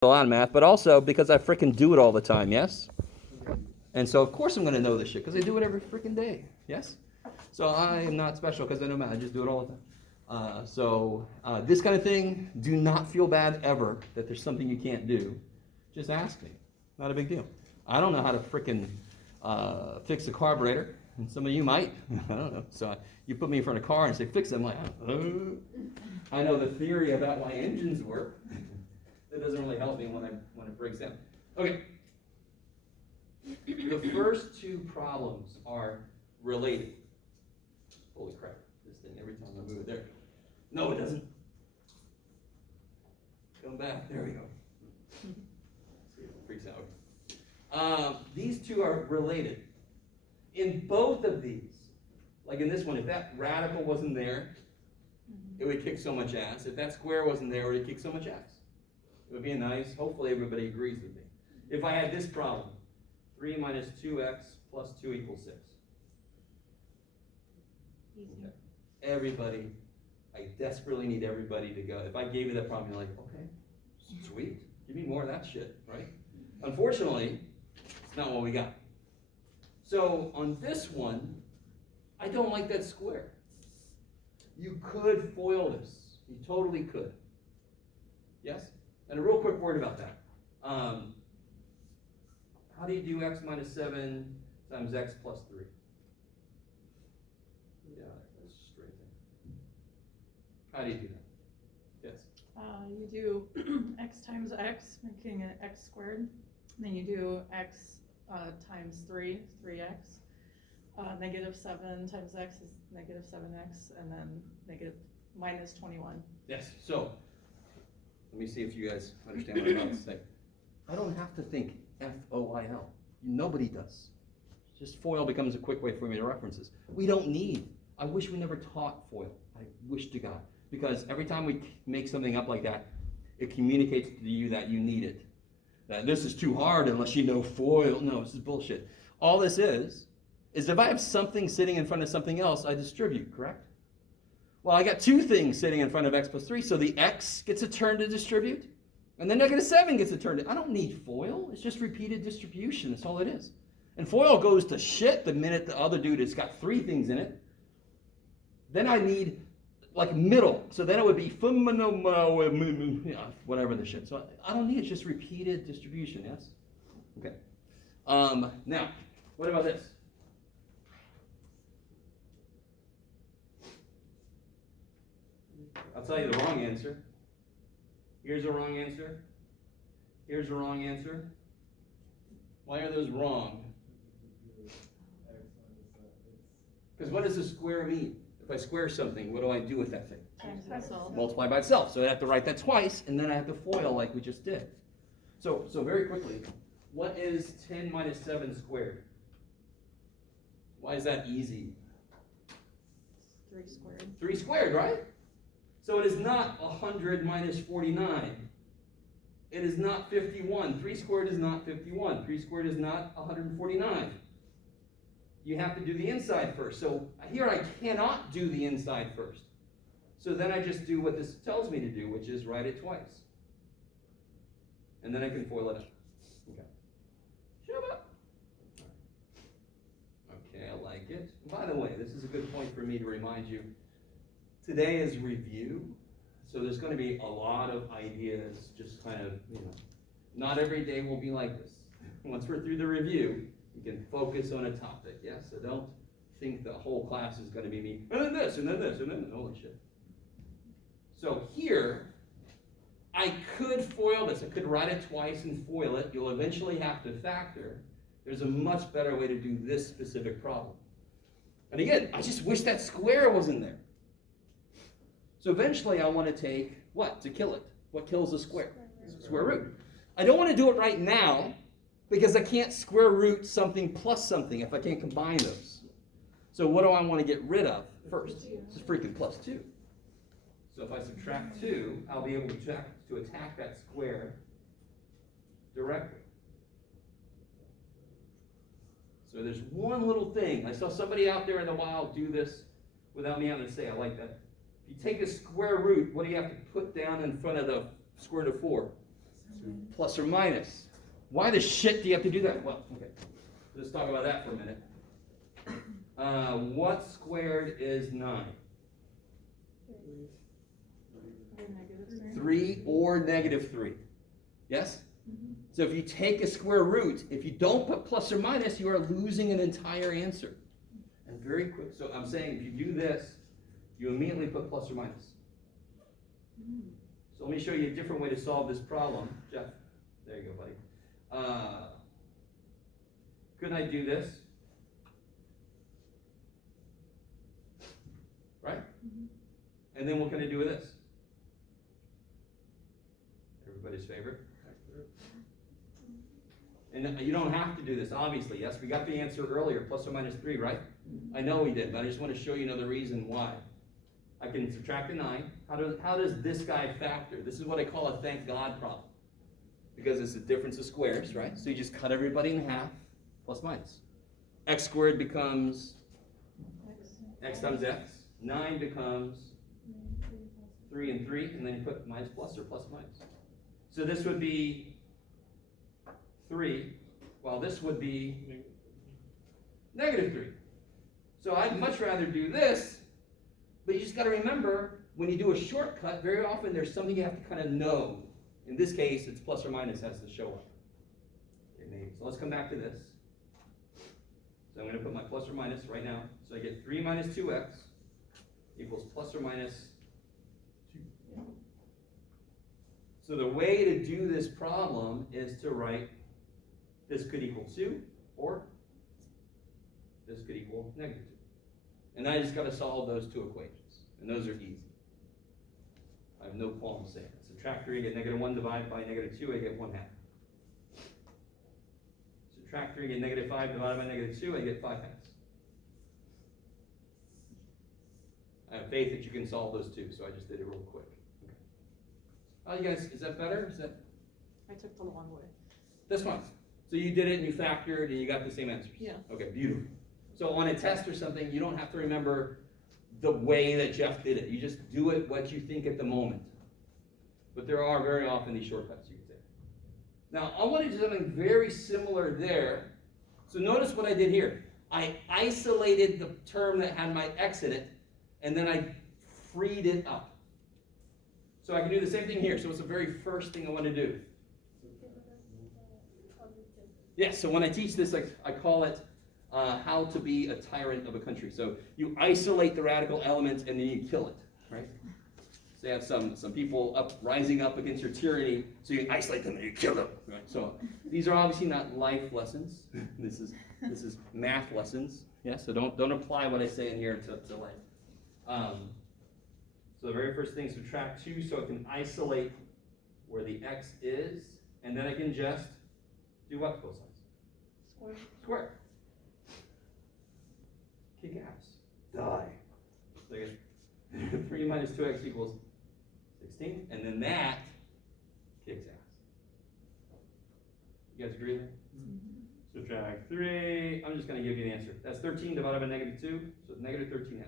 a lot of math, but also because I freaking do it all the time, yes? And so, of course, I'm going to know this shit because I do it every freaking day, yes? So I am not special because I know math. I just do it all the time. This kind of thing, do not feel bad ever that there's something you can't do. Just ask me. Not a big deal. I don't know how to freaking fix a carburetor, and some of you might. I don't know. So you put me in front of a car and say, fix it. I'm like, I know the theory about why engines work. That doesn't really help me when it breaks down. Okay. The first two problems are related. Holy crap, this thing, every time I move it there. No, it doesn't. Come back, there we go. See if it freaks out. These two are related. In both of these, like in this one, if that radical wasn't there, it would kick so much ass. If that square wasn't there, it would kick so much ass. It would be nice. Hopefully everybody agrees with me. If I had this problem, 3 minus 2x plus 2 equals 6. Okay. Everybody, I desperately need everybody to go. If I gave you that problem, you're like, okay, sweet. Give me more of that shit, right? Unfortunately, it's not what we got. So on this one, I don't like that square. You could FOIL this. You totally could. Yes? And a real quick word about that. How do you do x minus 7 times x plus 3? Yeah, that's a straight thing. How do you do that? Yes? You do x times x, making it x squared. And then you do x times 3, 3x. Negative 7 times x is negative 7x, and then negative minus 21. Yes, so let me see if you guys understand what I'm about to say. I don't have to think FOIL. Nobody does. Just FOIL becomes a quick way for me to reference this. We don't need. I wish we never taught FOIL. I wish to God. Because every time we make something up like that, it communicates to you that you need it. That this is too hard unless you know FOIL. No, this is bullshit. All this is if I have something sitting in front of something else, I distribute, correct? Well, I got two things sitting in front of x plus 3, so the x gets a turn to distribute, and the negative 7 gets a turn to. I don't need FOIL. It's just repeated distribution. That's all it is. And FOIL goes to shit the minute the other dude has got 3 things in it. Then I need, like, middle. So then it would be whatever the shit. So I don't need it. It's just repeated distribution, yes? Okay. Now, what about this? I'll tell you the wrong answer. Here's a wrong answer. Here's a wrong answer. Why are those wrong? Because what does a square mean? If I square something, what do I do with that thing? Times itself. Multiply by itself. So I have to write that twice, and then I have to FOIL like we just did. So very quickly, what is 10 minus 7 squared? Why is that easy? 3 squared. 3 squared, right? So it is not 100 minus 49. It is not 51. 3 squared is not 51. 3 squared is not 149. You have to do the inside first. So here I cannot do the inside first. So then I just do what this tells me to do, which is write it twice. And then I can FOIL it up. Okay. Shut up. Okay, I like it. By the way, this is a good point for me to remind you. Today is review, so there's going to be a lot of ideas, just kind of, not every day will be like this. Once we're through the review, you can focus on a topic, yes? So don't think the whole class is going to be me, and then this, and then this, and then, holy shit. So here, I could FOIL this. I could write it twice and FOIL it. You'll eventually have to factor. There's a much better way to do this specific problem. And again, I just wish that square wasn't there. So eventually I want to take what to kill it? What kills a square? Square root. I don't want to do it right now because I can't square root something plus something if I can't combine those. So what do I want to get rid of first? It's freaking plus 2. So if I subtract 2, I'll be able to attack that square directly. So there's one little thing. I saw somebody out there in the wild do this without me having to say I like that. If you take a square root, what do you have to put down in front of the square root of 4? plus or minus. Why the shit do you have to do that? Well, okay, let's talk about that for a minute. What squared is 9? 3 or negative 3. Yes? So if you take a square root, if you don't put plus or minus, you are losing an entire answer. And very quick, so I'm saying if you do this, you immediately put plus or minus. So let me show you a different way to solve this problem. Jeff, there you go, buddy. Couldn't I do this? Right? And then what can I do with this? Everybody's favorite? And you don't have to do this, obviously. Yes, we got the answer earlier, plus or minus 3, right? I know we did, but I just want to show you another reason why. I can subtract a 9. How does this guy factor? This is what I call a thank God problem. Because it's a difference of squares, right? So you just cut everybody in half, plus minus. X squared becomes x times x. 9 becomes 3 and 3, and then you put minus plus or plus minus. So this would be 3, while this would be negative 3. So I'd much rather do this, but you just got to remember, when you do a shortcut, very often there's something you have to kind of know. In this case, it's plus or minus has to show up. Okay, maybe. So let's come back to this. So I'm going to put my plus or minus right now. So I get 3 minus 2x equals plus or minus 2. So the way to do this problem is to write this could equal 2, or this could equal negative 2. And I just got to solve those two equations. And those are easy. I have no qualm saying it. Subtract 3, I get negative 1 divided by negative 2, I get 1 half. Subtract 3, I get negative 5 divided by negative 2, I get 5 halves. I have faith that you can solve those two, so I just did it real quick. Okay. You guys, is that better? Is that? I took the long way. That's fine. So you did it and you factored and you got the same answers? Yeah. Okay, beautiful. So on a test or something, you don't have to remember the way that Jeff did it. You just do it what you think at the moment. But there are very often these shortcuts you can take. Now, I want to do something very similar there. So notice what I did here. I isolated the term that had my x in it, and then I freed it up. So I can do the same thing here. So it's the very first thing I want to do. Yeah, so when I teach this, I call it how to be a tyrant of a country. So you isolate the radical elements and then you kill it, right? So you have some people rising up against your tyranny, so you isolate them and you kill them, right? So these are obviously not life lessons. This is math lessons. Yeah, so don't apply what I say in here to life. So the very first thing, subtract 2, so I can isolate where the x is, and then I can just do what to both sides? Square. Kick ass. Die. So I get 3 minus 2x equals 16, and then that kicks ass. You guys agree there? Mm-hmm. Subtract 3, I'm just going to give you the answer. That's 13 divided by negative 2, so it's negative 13x.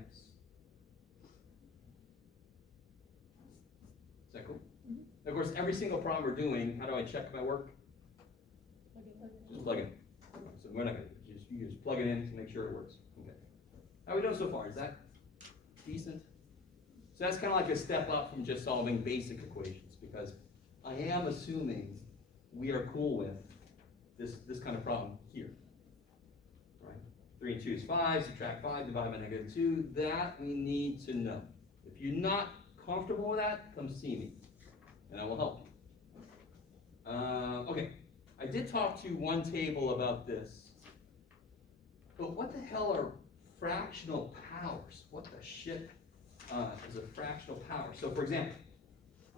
Is that cool? Mm-hmm. Of course, every single problem we're doing, how do I check my work? Just plug in. So we're not going to, you just plug it in to make sure it works. Okay. How are we doing so far? Is that decent? So that's kind of like a step up from just solving basic equations, because I am assuming we are cool with this kind of problem here. Right? 3 and 2 is 5, subtract 5, divide by negative 2. That we need to know. If you're not comfortable with that, come see me, and I will help you. Okay, I did talk to one table about this, but what the hell are fractional powers? What the shit is a fractional power? So for example,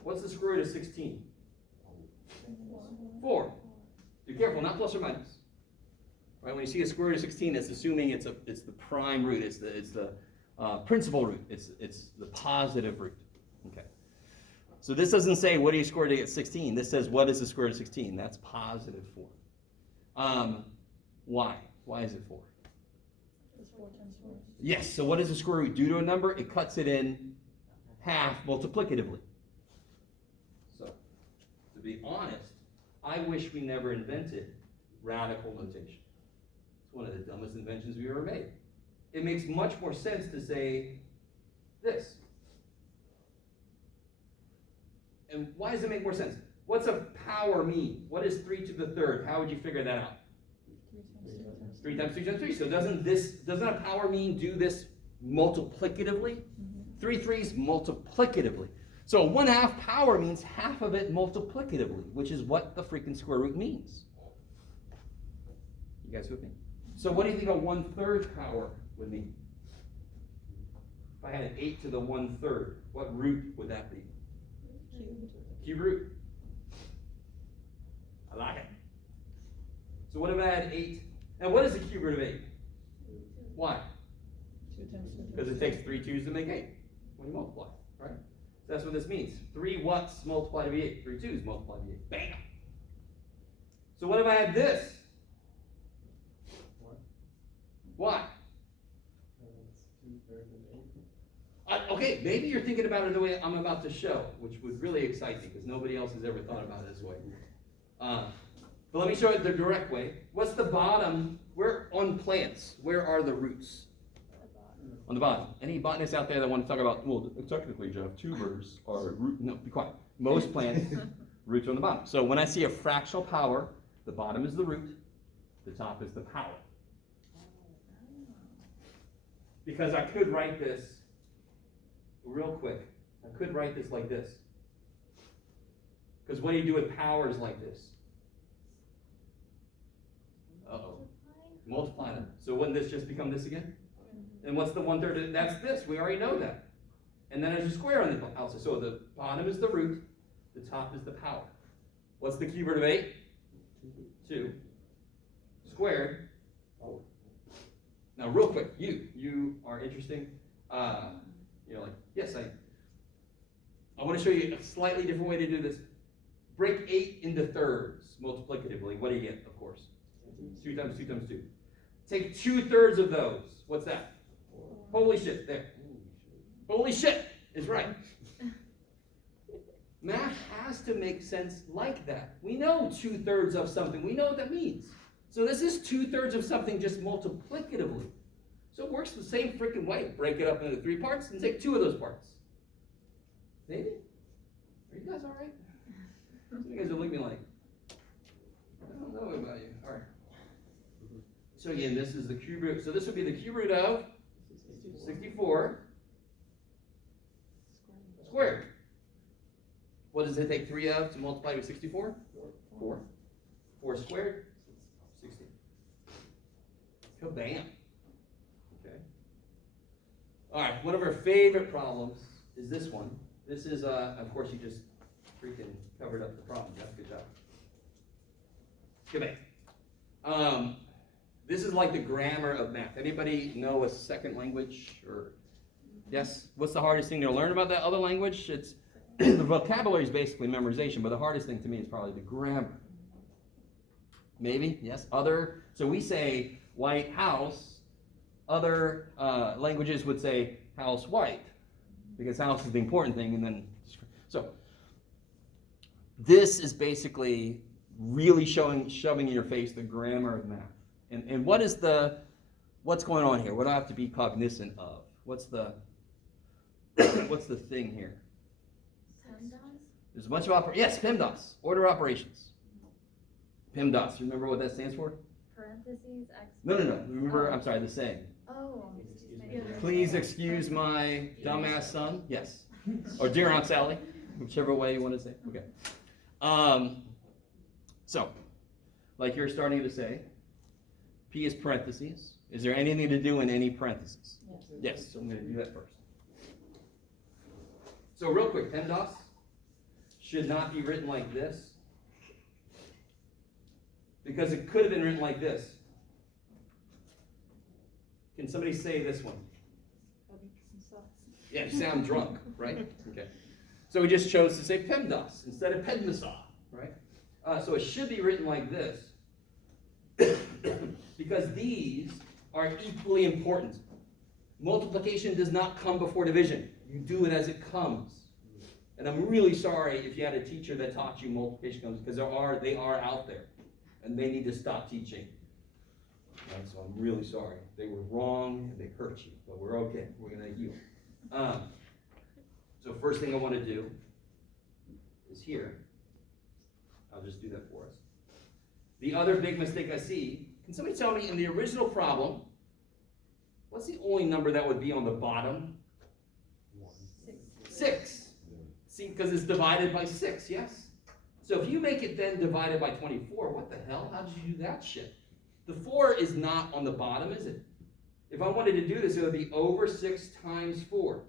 what's the square root of 16? 4. Be careful, not plus or minus. Right? When you see a square root of 16, it's assuming it's the prime root, it's the principal root, it's the positive root. Okay. So this doesn't say what do you square to get 16. This says what is the square root of 16? That's positive 4. Why? Why is it 4? It's 4 times 4. Yes. So what does the square root do to a number? It cuts it in half multiplicatively. So to be honest, I wish we never invented radical notation. It's one of the dumbest inventions we ever made. It makes much more sense to say this. And why does it make more sense? What's a power mean? What is 3 to the third? How would you figure that out? 3 times 3 times 3. So doesn't a power mean do this multiplicatively? 3 3s multiplicatively. So 1/2 power means half of it multiplicatively, which is what the freaking square root means. You guys with me? So what do you think a 1/3 power would mean? If I had an 8 to the 1/3, what root would that be? Cube root. I like it. So what if I had 8? And what is the cube root of 8? Why? 2 times 2 times Because it takes 3 2's to make 8 when you multiply, right? So that's what this means. 3 what's multiplied to be 8? 3 2's multiplied to be 8. Bam! So what if I had this? Why? Okay, maybe you're thinking about it the way I'm about to show, which would really excite me because nobody else has ever thought about it this way. But let me show it the direct way. What's the bottom? We're on plants. Where are the roots? On the bottom. Any botanists out there that want to talk about, well, technically, Jeff, tubers are root. No, be quiet. Most plants, roots are on the bottom. So when I see a fractional power, the bottom is the root, the top is the power. Because I could write this real quick. I could write this like this. Because what do you do with powers like this? Uh-oh. Multiply them. So wouldn't this just become this again? And what's the 1/3? That's this. We already know that. And then there's a square on the outside. So the bottom is the root. The top is the power. What's the cube root of 8? 2. Squared. 4. Now, real quick, you are interesting. You're like, yes, I want to show you a slightly different way to do this. Break 8 into thirds multiplicatively. What do you get, of course? 2 times 2 times 2. Take 2/3 of those. What's that? 4. Holy shit, there. Holy shit is right. Math has to make sense like that. We know 2/3 of something. We know what that means. So this is 2/3 of something just multiplicatively. So it works the same freaking way. Break it up into 3 parts and take 2 of those parts. Maybe? Are you guys all right? Some of you guys are looking like, I don't know about you. All right. So again, this is the cube root. So this would be the cube root of 64 squared. What does it take 3 of to multiply with 64? 4. 4 squared, 60. Kabam. Okay. All right, one of our favorite problems is this one. This is, of course, you just freaking covered up the problem. That's good job. Kabam. This is like the grammar of math. Anybody know a second language? Or yes? What's the hardest thing to learn about that other language? It's the vocabulary is basically memorization, but the hardest thing to me is probably the grammar. Maybe, yes. Other, so we say white house. Other languages would say house white, because house is the important thing, and then, so this is basically really shoving in your face the grammar of math. And what's going on here? What do I have to be cognizant of? What's the thing here? PEMDAS? There's a bunch of yes, PEMDAS, order operations. PEMDAS, remember what that stands for? Parentheses, X. No. Remember, I'm sorry, the saying. Oh. Please excuse my dumbass son. Yes. Or dear Aunt Sally, whichever way you want to say. Okay. So, like you're starting to say, P is parentheses. Is there anything to do in any parentheses? Yes. So I'm going to do that first. So real quick, PEMDAS should not be written like this, because it could have been written like this. Can somebody say this one? Yeah, you sound drunk, right? Okay. So we just chose to say PEMDAS instead of PEMDASA, right? So it should be written like this, because these are equally important. Multiplication does not come before division. You do it as it comes. And I'm really sorry if you had a teacher that taught you multiplication comes, because they are out there, and they need to stop teaching. And so I'm really sorry. They were wrong, and they hurt you, but we're okay. We're gonna heal. So first thing I want to do is here. I'll just do that for us. The other big mistake I see, can somebody tell me in the original problem, what's the only number that would be on the bottom? 6. See, because it's divided by 6, yes? So if you make it then divided by 24, what the hell? How did you do that shit? The 4 is not on the bottom, is it? If I wanted to do this, it would be over 6 times 4.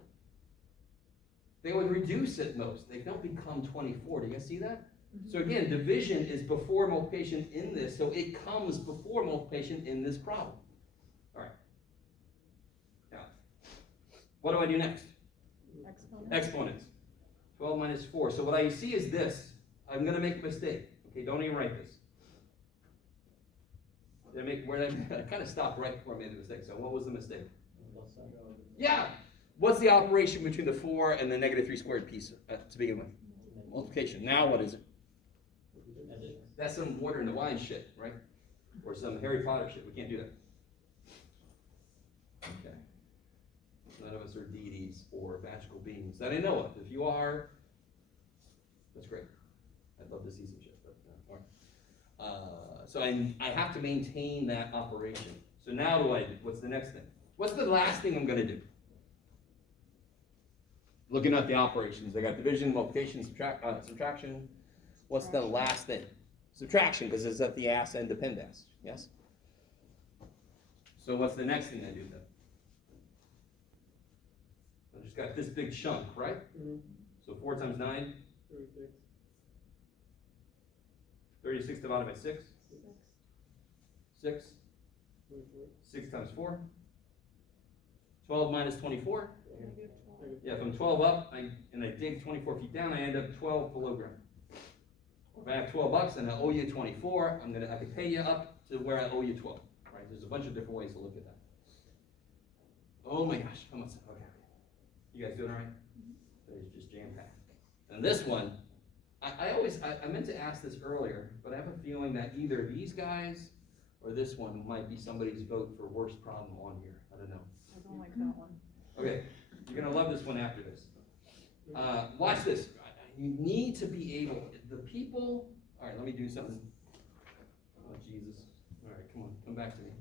They would reduce at most. They don't become 24. Do you guys see that? So again, division is before multiplication in this, so it comes before multiplication in this problem. All right. Now, what do I do next? Exponents. 12 minus 4. So what I see is this. I'm going to make a mistake. Okay, don't even write this. I kind of stopped right before I made the mistake. So what was the mistake? Yeah. What's the operation between the 4 and the negative 3 squared piece to begin with? Multiplication. Now what is it? That's some water in the wine shit, right? Or some Harry Potter shit. We can't do that. Okay. None of us are deities or magical beings that I know of. If you are, that's great. I'd love to see some shit, but all right. So I have to maintain that operation. So now what's the next thing? What's the last thing I'm going to do? Looking at the operations, I got division, multiplication, subtraction. What's the last thing? Subtraction, because it's at the ass and depend ass. Yes? So what's the next thing I do then? I just got this big chunk, right? Mm-hmm. So 4 times 9? 36. 36 divided by 6? 6. 6 times 4? 12 minus 24? Yeah, if I'm 12 up and I dig 24 feet down, I end up 12 below ground. If I have $12 and I owe you 24, I can pay you up to where I owe you 12. Right? There's a bunch of different ways to look at that. Oh my gosh, how much? Okay. You guys doing all right? It's just jam-packed. And this one, I meant to ask this earlier, but I have a feeling that either these guys or this one might be somebody's vote for worst problem on here. I don't know. I don't like that one. Okay, you're gonna love this one after this. Watch this. You need to be able, the people, all right, let me do something. Oh, Jesus. All right, come back to me.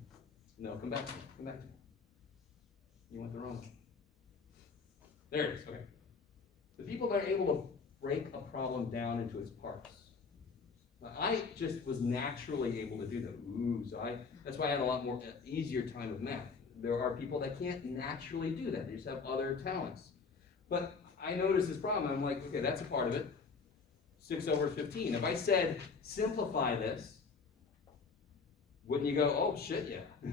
No, come back to me. You went the wrong one. There it is, okay. The people that are able to break a problem down into its parts. Now, I just was naturally able to do that. That's why I had a lot more easier time with math. There are people that can't naturally do that. They just have other talents. But I noticed this problem. I'm like, okay, that's a part of it. 6 over 15. If I said, simplify this, wouldn't you go, oh, shit, yeah.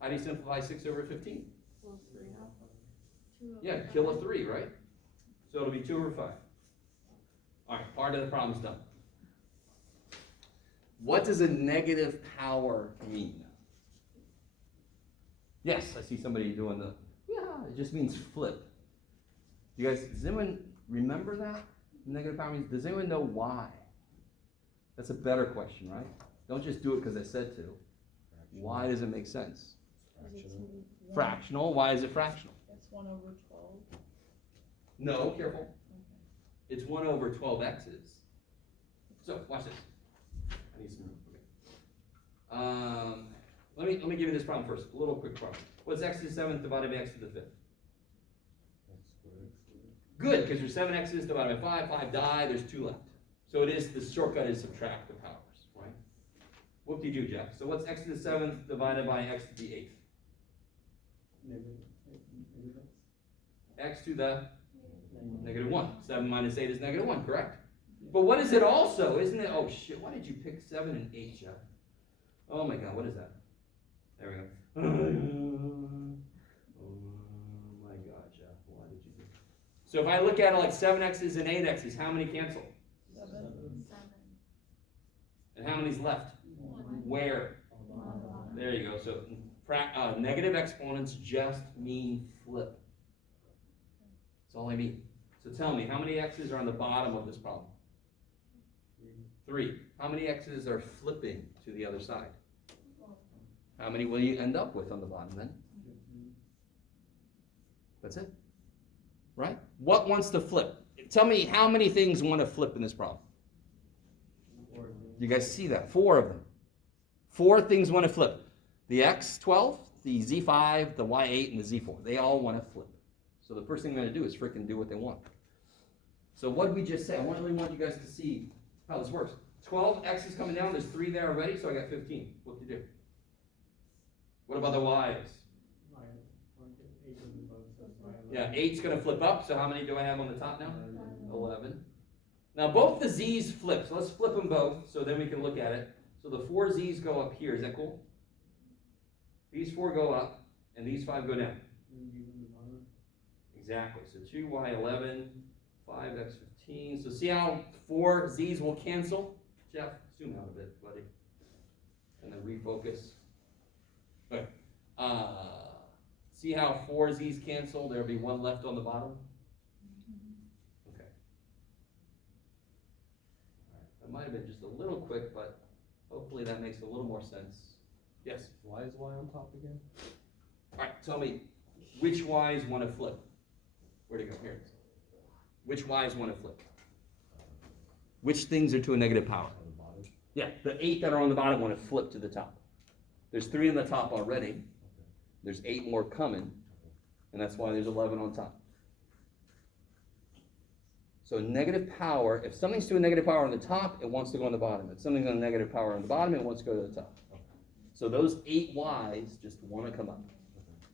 How do you simplify 6 over 15? Close 3 out. Yeah, kill a 3, right? So it'll be 2 over 5. All right, part of the problem's done. What does a negative power mean? Yes, I see somebody doing it just means flip. Does anyone remember that? Negative power means, does anyone know why? That's a better question, right? Don't just do it because I said to. Why does it make sense? Fractional. Why is it fractional? It's 1 over 12. No, careful. Okay. It's 1 over 12x's. So, watch this. I need some room. Okay. Let me give you this problem first. A little quick problem. What's x to the 7th divided by x to the 5th? Good, because there's 7x's divided by 5 die, there's 2 left. So the shortcut is subtract the powers, right? Whoop-de-doo, Jeff. So what's x to the 7th divided by x to the 8th? X to the negative 1. 7 minus 8 is negative 1, correct? But what is it also, isn't it? Oh shit, why did you pick 7 and 8, Jeff? Oh my god, what is that? There we go. Oh my god, Jeff, why did you do that? So if I look at it like 7x's and 8x's, how many cancel? 7. And how many's left? 1. Where? There you go. So negative exponents just mean flip. That's all I mean. So tell me, how many x's are on the bottom of this problem? 3. How many x's are flipping to the other side? How many will you end up with on the bottom then? That's it. Right? What wants to flip? Tell me how many things want to flip in this problem. You guys see that? 4 of them. 4 things want to flip. The x12, the z5, the y8, and the z4. They all want to flip. So the first thing I'm going to do is freaking do what they want. So what did we just say? I really want you guys to see how this works. 12x is coming down. There's 3 there already, so I got 15. What do you do? What about the y's? Yeah, 8's going to flip up. So how many do I have on the top now? 11. Now both the z's flip. So let's flip them both so then we can look at it. So the 4 z's go up here. Is that cool? These 4 go up, and these 5 go down. Exactly. So 2y11, 5x15. So see how 4 z's will cancel? Jeff, zoom out a bit, buddy. And then refocus. Okay. See how 4 z's cancel? There'll be 1 left on the bottom. Okay. All right. That might have been just a little quick, but hopefully that makes a little more sense. Yes? Why is y on top again? All right, tell me, which y's want to flip? Where'd it go? Here it is. Which y's want to flip? Which things are to a negative power? On the bottom? Yeah, the 8 that are on the bottom want to flip to the top. There's 3 on the top already. There's 8 more coming, and that's why there's 11 on top. So negative power, if something's to a negative power on the top, it wants to go on the bottom. If something's on a negative power on the bottom, it wants to go to the top. So those 8 y's just want to come up.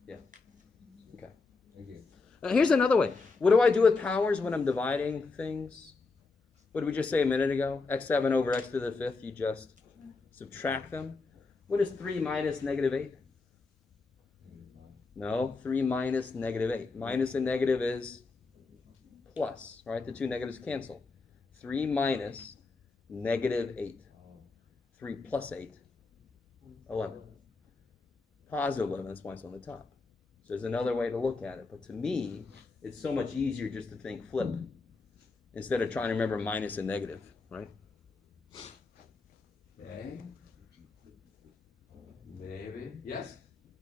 Yeah. Okay. Thank you. Now here's another way. What do I do with powers when I'm dividing things? What did we just say a minute ago? x7 over x to the 5th, you just subtract them. What is 3 minus negative 8? No, 3 minus negative 8. Minus and negative is plus, right? The 2 negatives cancel. 3 minus negative 8. 3 plus 8, 11. Positive 11, that's why it's on the top. So there's another way to look at it. But to me, it's so much easier just to think flip instead of trying to remember minus and negative, right? Okay. Maybe. Yes?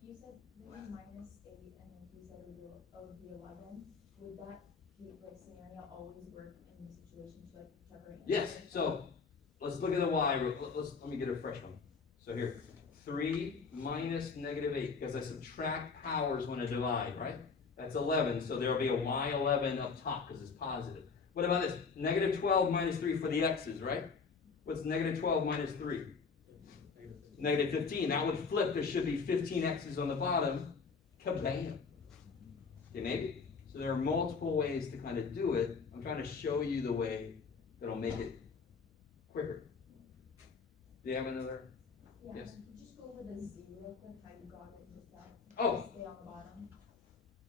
You said 3 minus 8, and then you said it would be 11. Would that scenario always work in the situation to whichever answer? Yes. So let's look at the y. Let me get a fresh one. So here, 3 minus negative 8, because I subtract powers when I divide, right? That's 11, so there will be a y11 up top because it's positive. What about this? Negative 12 minus 3 for the x's, right? What's negative 12 minus 3? Negative 15. That would flip. There should be 15 x's on the bottom. Kabam. Okay, maybe? So there are multiple ways to kind of do it. I'm trying to show you the way that'll make it quicker. Do you have another? Yeah, Yes. could you just go over the z real quick, how you got it, just that? Oh. Stay on the bottom.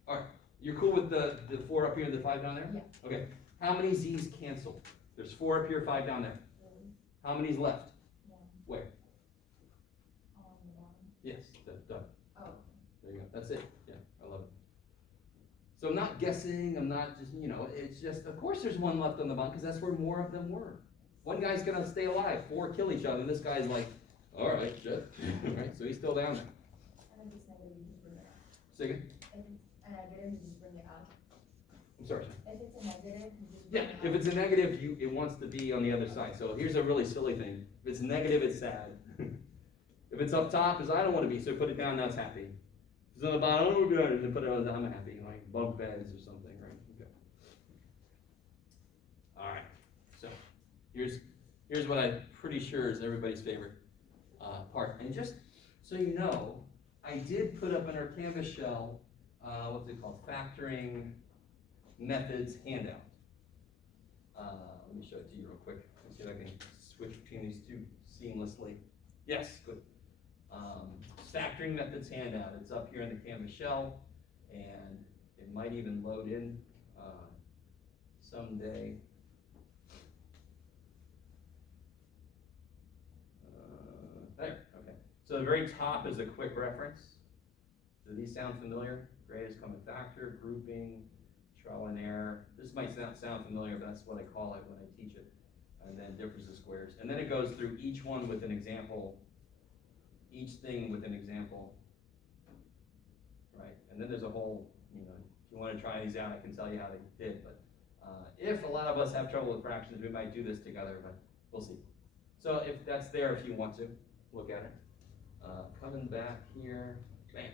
All right. You're cool with the 4 up here and the 5 down there? Yeah. Okay. How many z's cancel? There's 4 up here, 5 down there. How many's left? One. Where? On the bottom. Yes, done. Oh. There you go. That's it. Yeah, I love it. So I'm not guessing. I'm not just, it's just, of course there's 1 left on the bottom because that's where more of them were. One guy's going to stay alive. 4 kill each other. And this guy's like, all right, shit. Right? So he's still down there. And if it's negative, you just bring it up. Say again? If it's a negative, you just bring it up. I'm sorry, sir. If it's a negative, you just Yeah, bring it up. if it's a negative, it wants to be on the other side. So here's a really silly thing. If it's negative, it's sad. If it's up top, it's I don't want to be, so put it down, now it's happy. If it's on the bottom, oh good, and then put it on, I'm happy, like bunk beds or something, right? Okay. All right, so here's what I'm pretty sure is everybody's favorite part. And just so you know, I did put up in our Canvas shell, what's it called, factoring methods handout. Let me show it to you real quick. Let's see if I can switch between these two seamlessly. Yes, good. Factoring methods handout. It's up here in the Canvas shell, and it might even load in someday. There, okay. So the very top is a quick reference. Do these sound familiar? Greatest common factor, grouping, trial and error. This might sound familiar, but that's what I call it when I teach it. And then difference of squares. And then it goes through each one with an example, each thing with an example. Right? And then there's a whole, if you want to try these out, I can tell you how they did. But if a lot of us have trouble with fractions, we might do this together, but we'll see. So if that's there, if you want to, look at it. Coming back here, bam.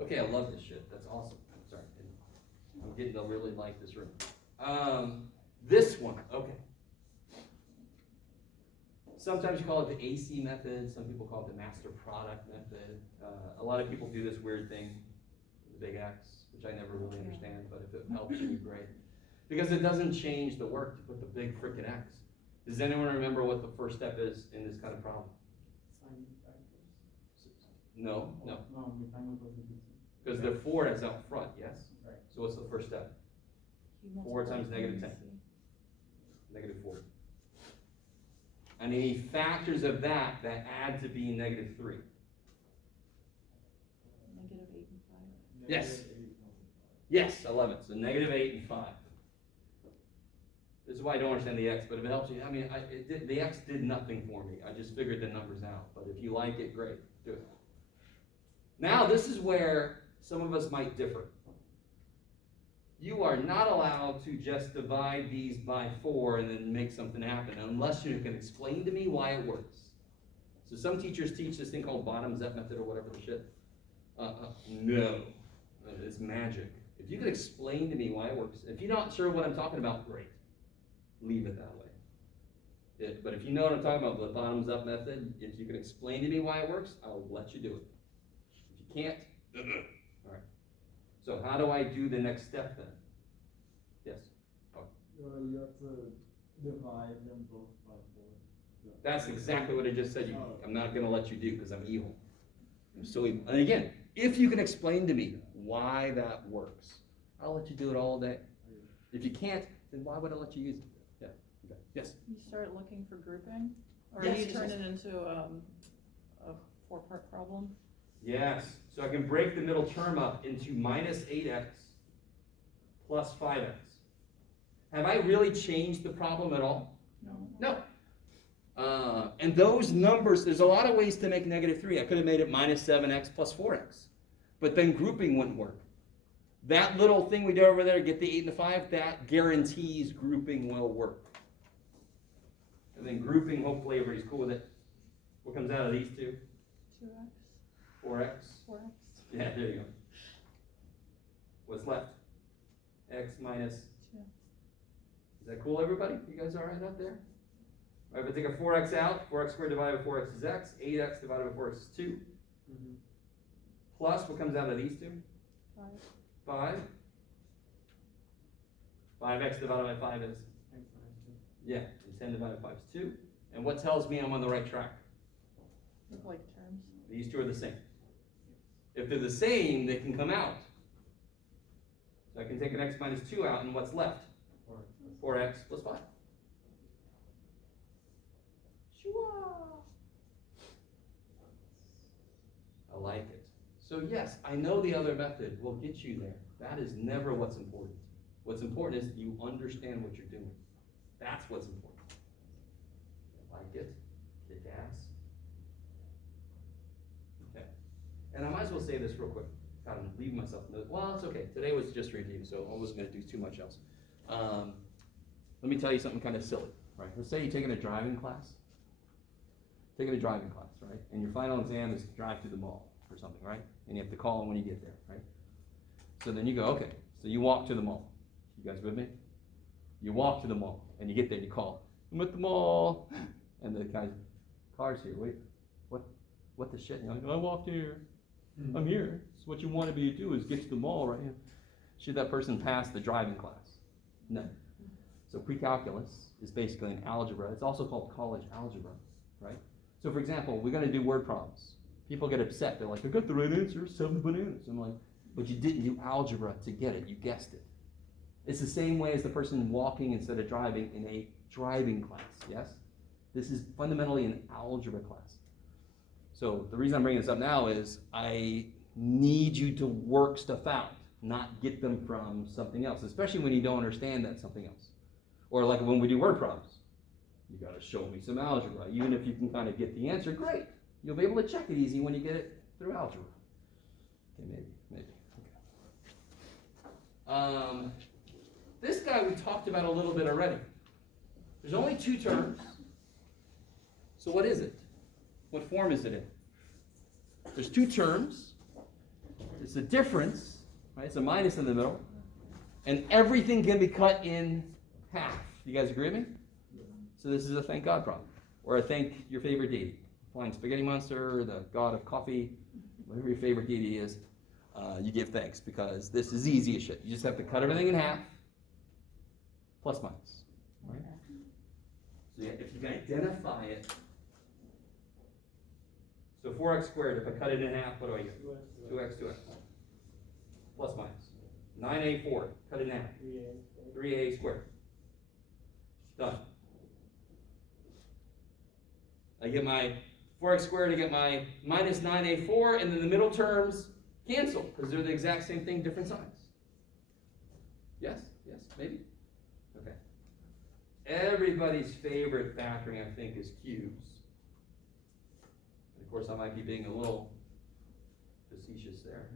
Okay, I love this shit. That's awesome. Sorry, I'm getting to really like this room. This one, okay. Sometimes you call it the AC method. Some people call it the master product method. A lot of people do this weird thing, the big X, which I never really understand, but if it helps you, great. Because it doesn't change the work to put the big frickin' X. Does anyone remember what the first step is in this kind of problem? No. No, the final possibility. Because the 4 is out front, yes? Right. So what's the first step? You 4 multiply times negative 10. AC. Negative 4. And any factors of that add to being negative 3. Negative 8 and 5. Yes. Yes, 11. So negative 8 and 5. This is why I don't understand the X, but if it helps you, the X did nothing for me. I just figured the numbers out. But if you like it, great, do it. Now, this is where some of us might differ. You are not allowed to just divide these by 4 and then make something happen unless you can explain to me why it works. So some teachers teach this thing called bottoms-up method or whatever the shit. No, it's magic. If you can explain to me why it works, if you're not sure what I'm talking about, great. Leave it that way. But if you know what I'm talking about, the bottoms-up method, if you can explain to me why it works, I'll let you do it. If you can't, all right. So how do I do the next step then? Yes? You have to divide them both by 4. That's exactly what I just said. I'm not going to let you do because I'm evil. I'm so evil. And again, if you can explain to me why that works, I'll let you do it all day. If you can't, then why would I let you use it? Yeah. Okay. Yes? You start looking for grouping, or Yes, you yes, turn yes. it into a 4-part problem. Yes. So I can break the middle term up into minus 8x plus 5x. Have I really changed the problem at all? No. No. And those numbers, there's a lot of ways to make negative 3. I could have made it minus 7x plus 4x. But then grouping wouldn't work. That little thing we did over there, get the 8 and the 5, that guarantees grouping will work. And then grouping, hopefully everybody's cool with it. What comes out of these two? 2x, 4x? 4x. Yeah, there you go. What's left? X minus 2. Is that cool, everybody? You guys all right out there? All right, if I take a 4x out, 4x squared divided by 4x is x. 8x divided by 4x is 2. Plus, what comes out of these two? 5. 5. 5x divided by 5 is? Yeah, and 10 divided by 5 is 2. And what tells me I'm on the right track? With like terms. These two are the same. If they're the same, they can come out. So I can take an x minus 2 out, and what's left? 4x plus 5. I like it. So yes, I know the other method will get you there. That is never what's important. What's important is you understand what you're doing. That's what's important. I like it. Kick ass. Okay. And I might as well say this real quick. God, I'm leaving myself. Well, it's okay. Today was just review, so I wasn't going to do too much else. Let me tell you something kind of silly, right? Let's say you're taking a driving class. Taking a driving class, right? And your final exam is to drive to the mall or something, right? And you have to call them when you get there, right? So then you go, okay, so you walk to the mall. You guys with me? You walk to the mall, and you get there and you call, I'm at the mall. And the guy's, car's here, wait, what the shit? You're like, I walked here, I'm here. So what you wanted me to do is get to the mall, right? Should that person pass the driving class? No. So pre-calculus is basically an algebra. It's also called college algebra, right? So for example, we're gonna do word problems. People get upset, they're like, I got the right answer, 7 bananas. I'm like, but you didn't do algebra to get it, you guessed it. It's the same way as the person walking instead of driving in a driving class, yes? This is fundamentally an algebra class. So the reason I'm bringing this up now is I need you to work stuff out. not get them from something else, especially when you don't understand that something else. Or like when we do word problems. You gotta show me some algebra. Even if you can kind of get the answer, great. You'll be able to check it easy when you get it through algebra. Okay, maybe. Okay. This guy we talked about a little bit already. There's only 2 terms. So what is it? What form is it in? There's 2 terms. It's a difference, right? It's a minus in the middle. And everything can be cut in half. You guys agree with me? So this is a thank God problem. Or a thank your favorite deity. Flying spaghetti monster, the god of coffee, whatever your favorite deity is. You give thanks because this is easy as shit. You just have to cut everything in half, plus minus. Right? So yeah, if you can identify it. So 4x squared, if I cut it in half, what do I get? 2x. Plus minus. 9a4, cut it in half. 3a squared. Done. I get my 4x squared, I get my minus 9a4, and then the middle terms cancel, because they're the exact same thing, different signs. Yes? Yes? Maybe? Okay. Everybody's favorite factoring, I think, is cubes. And of course, I might be being a little facetious there.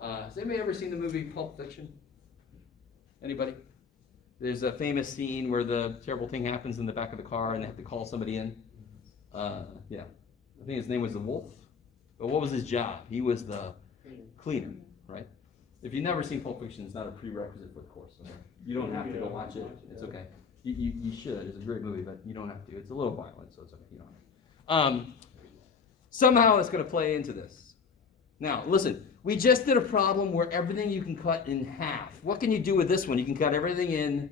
Has anybody ever seen the movie Pulp Fiction? Anybody? There's a famous scene where the terrible thing happens in the back of the car and they have to call somebody in. Yeah. I think his name was the Wolf. But what was his job? He was the cleaner, right? If you've never seen Pulp Fiction, it's not a prerequisite for the course. Okay? You don't have to go watch it. It's okay. You should. It's a great movie, but you don't have to. It's a little violent, so it's okay. You don't have to. Somehow it's going to play into this. Now, listen. We just did a problem where everything you can cut in half. What can you do with this one? You can cut everything in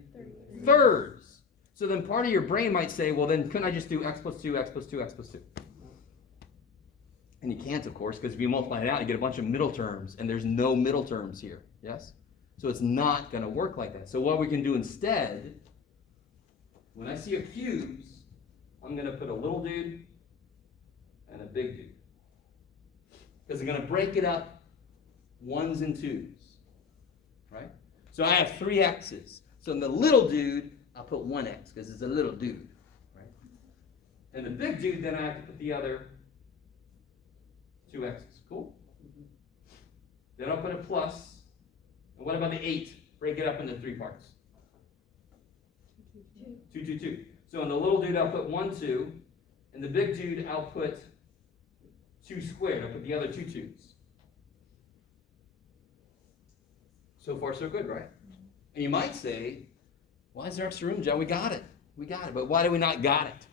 thirds. So then part of your brain might say, well, then couldn't I just do x plus 2, x plus 2, x plus 2? And you can't, of course, because if you multiply it out, you get a bunch of middle terms, and there's no middle terms here, yes? So it's not going to work like that. So what we can do instead, when I see a cubes, I'm going to put a little dude and a big dude. Because I'm going to break it up 1s and 2s, right? So I have 3 x's. So in the little dude, I'll put 1x because it's a little dude, right? And the big dude, then I have to put the other 2 x's. Cool? Then I'll put a plus. And what about the 8? Break it up into 3 parts. 2, 2, 2. So in the little dude, I'll put 1, 2. In the big dude, I'll put 2 squared. I'll put the other 2 2's. So far, so good, right? And you might say, why is there extra room, Joe? We got it. We got it. But why do we not got it?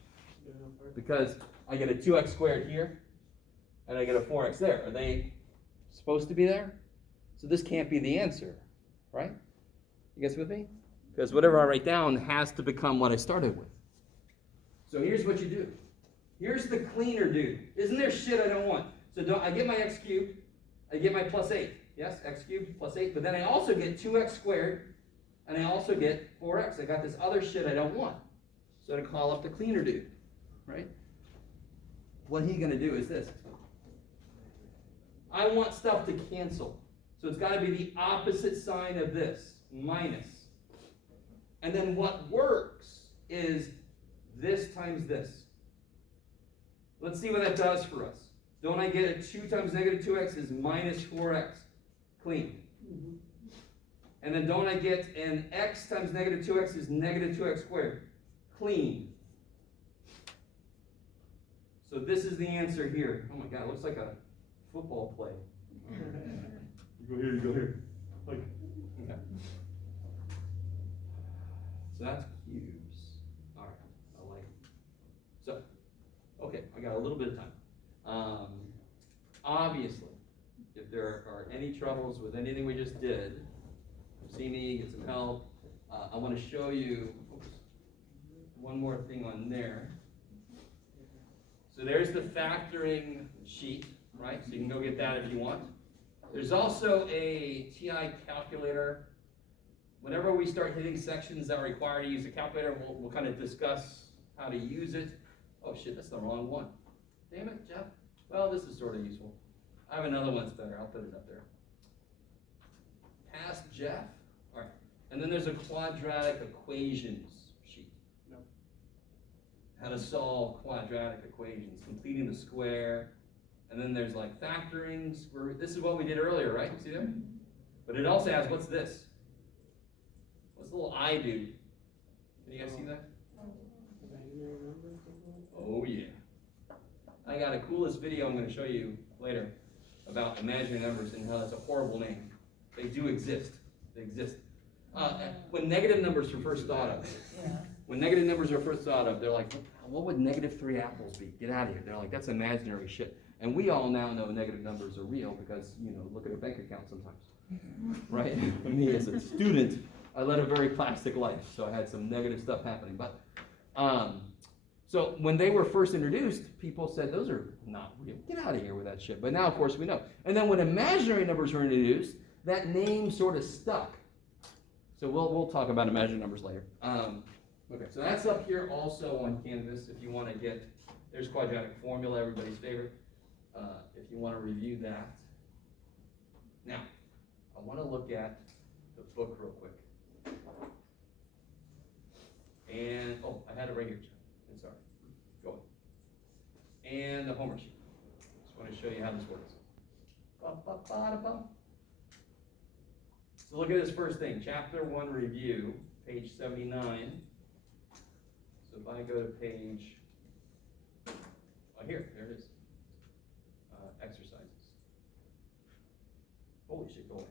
Because I get a 2x squared here, and I get a 4x there. Are they supposed to be there? So this can't be the answer, right? You guys with me? Because whatever I write down has to become what I started with. So here's what you do. Here's the cleaner dude. Isn't there shit I don't want? So I get my x cubed, I get my plus 8. Yes, x cubed plus 8. But then I also get 2x squared, and I also get 4x. I got this other shit I don't want. So to call up the cleaner dude, right? What he's going to do is this. I want stuff to cancel. So it's got to be the opposite sign of this, minus. And then what works is this times this. Let's see what that does for us. Don't I get a 2 times negative 2x is minus 4x? Clean. And then don't I get an x times negative 2x is negative 2x squared? Clean. So this is the answer here. Oh my God, it looks like a football play. You go here, you go here. Like, okay. So that's cubes. All right, I like it. So, okay, I got a little bit of time. Obviously, if there are any troubles with anything we just did, see me, get some help. I want to show you one more thing on there. So there's the factoring sheet, right? So you can go get that if you want. There's also a TI calculator. Whenever we start hitting sections that require to use a calculator, we'll kind of discuss how to use it. Oh shit, that's the wrong one. Damn it, Jeff. Well, this is sort of useful. I have another one that's better. I'll put it up there. Ask Jeff. All right. And then there's a quadratic equations sheet. No. How to solve quadratic equations, completing the square. And then there's like factoring. This is what we did earlier, right? See that? But it also has, what's this? What's the little I do? Can you guys see that? Oh yeah. I got a coolest video I'm going to show you later about imaginary numbers and how that's a horrible name. They do exist. They exist. When negative numbers were first thought of, they're like, what would negative 3 apples be? Get out of here. They're like, that's imaginary shit. And we all now know negative numbers are real because, look at a bank account sometimes. Right? Me as a student, I led a very plastic life, so I had some negative stuff happening. But so when they were first introduced, people said those are not real. Get out of here with that shit. But now, of course, we know. And then when imaginary numbers were introduced, that name sort of stuck. So we'll talk about imaginary numbers later. Okay, so that's up here also on Canvas if you want to get. There's quadratic formula, everybody's favorite. If you want to review that. Now, I want to look at the book real quick. And, I had it right here, Jeff. I'm sorry. Go on. And the homework sheet. Just want to show you how this works. So look at this first thing, Chapter 1 Review, page 79. So if I go to page, there it is. Exercises. Holy shit, go away.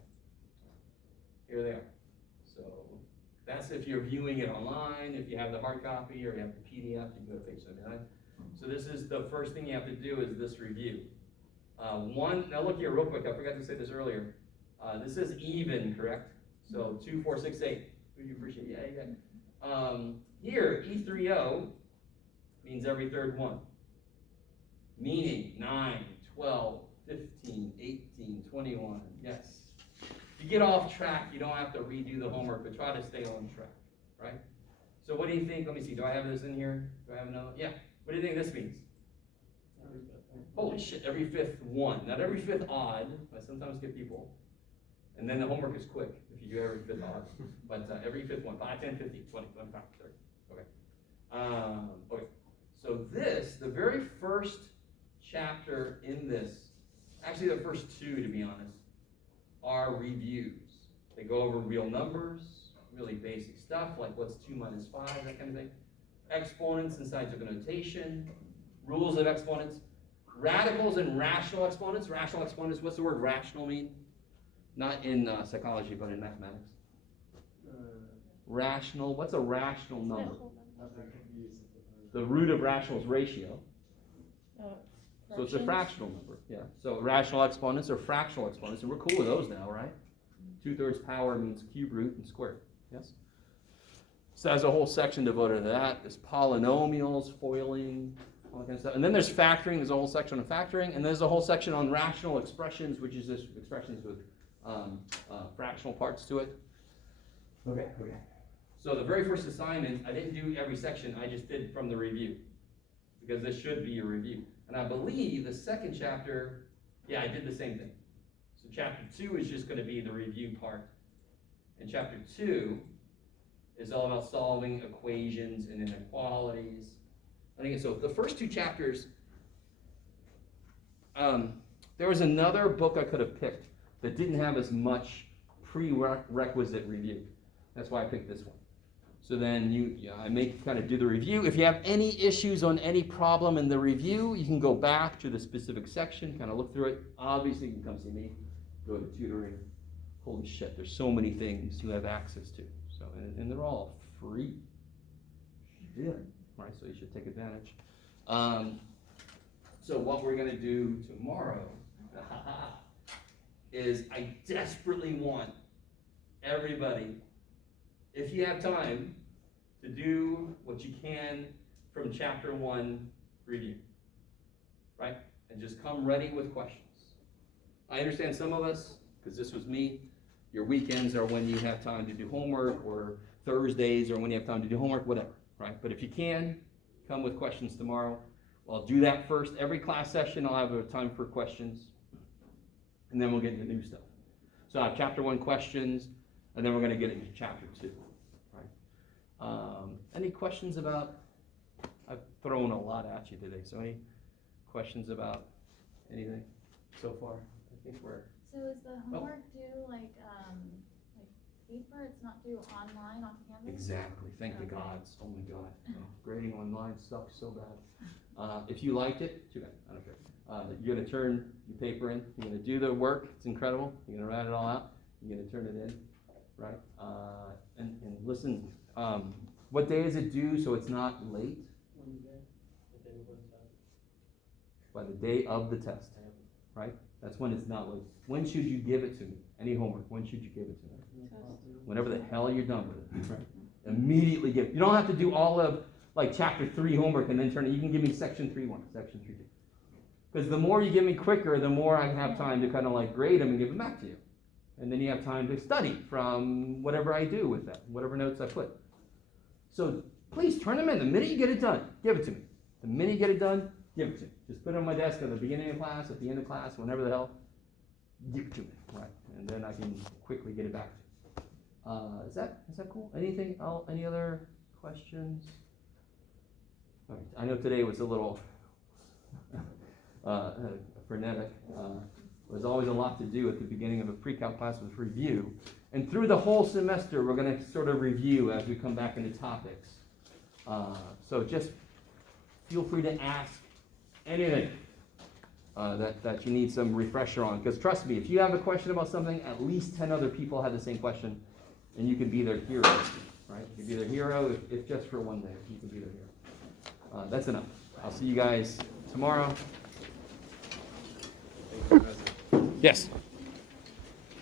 Here they are. So that's if you're viewing it online, if you have the hard copy or you have the PDF, you go to page 79. So this is the first thing you have to do is this review. Now look here real quick, I forgot to say this earlier. This is even, correct? So 2, 4, 6, 8. Would you appreciate it? Yeah. Here, E30 means every third one. Meaning 9, 12, 15, 18, 21, yes. If you get off track, you don't have to redo the homework, but try to stay on track, right? So what do you think? Let me see, do I have this in here? Do I have another? Yeah. What do you think this means? Holy shit, every fifth one. Not every fifth odd. I sometimes get people. And then the homework is quick if you do every fifth odd. But every fifth one, 5, 10, 15, 20, 25, 30. Okay. Okay. So this, the very first chapter in this, actually the first 2 to be honest, are reviews. They go over real numbers, really basic stuff like what's 2 minus 5, that kind of thing. Exponents and signs of notation, rules of exponents, radicals and rational exponents. Rational exponents, what's the word rational mean? Not in psychology, but in mathematics. Rational, what's a rational number? The root of rational is ratio. So it's a fractional number, yeah. So rational exponents are fractional exponents, and we're cool with those now, right? 2/3 power means cube root and square, yes? So there's a whole section devoted to that. There's polynomials, foiling, all that kind of stuff. And then there's factoring. There's a whole section on factoring, and there's a whole section on rational expressions, which is just expressions with fractional parts to it. Okay. So the very first assignment, I didn't do every section. I just did from the review, because this should be a review. And I believe the second chapter, yeah, I did the same thing. So chapter 2 is just going to be the review part. And chapter 2 is all about solving equations and inequalities. I think so. The first 2 chapters, there was another book I could have picked that didn't have as much prerequisite review. That's why I picked this one. So then I make kind of do the review. If you have any issues on any problem in the review, you can go back to the specific section, kind of look through it. Obviously, you can come see me, go to tutoring. Holy shit, there's so many things you have access to. So, and they're all free. Yeah. Right, so you should take advantage. So what we're gonna do tomorrow is I desperately want everybody, if you have time, to do what you can from chapter 1 review, right? And just come ready with questions. I understand some of us, because this was me, your weekends are when you have time to do homework, or Thursdays are when you have time to do homework, whatever, right? But if you can, come with questions tomorrow. Well, I'll do that first. Every class session, I'll have a time for questions, and then we'll get into new stuff. So I have chapter 1 questions, and then we're gonna get into chapter 2, right? Any questions about, I've thrown a lot at you today, so any questions about anything so far? I think we're, So is the homework due like paper, it's not due online on Canvas? exactly, thank the Okay. gods, oh my God. Grading online sucks so bad. If you liked it, too bad, I don't care. You're gonna turn your paper in, you're gonna do the work, it's incredible, you're gonna write it all out, you're gonna turn it in, right? And listen, what day is it due so it's not late? By the day of the test, right? That's when it's not late. When should you give it to me? Any homework, when should you give it to me? Whenever the hell you're done with it, right? Immediately give it. You don't have to do all of like chapter 3 homework and then turn it. You can give me section 3:1, section 3:2. Because the more you give me quicker, the more I have time to kind of like grade them and give them back to you. And then you have time to study from whatever I do with that, whatever notes I put. So please turn them in. The minute you get it done, give it to me. The minute you get it done, give it to me. Just put it on my desk at the beginning of class, at the end of class, whenever the hell, give it to me, right? And then I can quickly get it back to you. Is that cool? Anything else? Any other questions? All right. I know today was a little frenetic. There's always a lot to do at the beginning of a pre-calc class with review. And through the whole semester, we're going to sort of review as we come back into topics. So just feel free to ask anything that you need some refresher on. Because trust me, if you have a question about something, at least 10 other people have the same question, and you can be their hero, right? You can be their hero if just for one day. You can be their hero. That's enough. I'll see you guys tomorrow. Yes.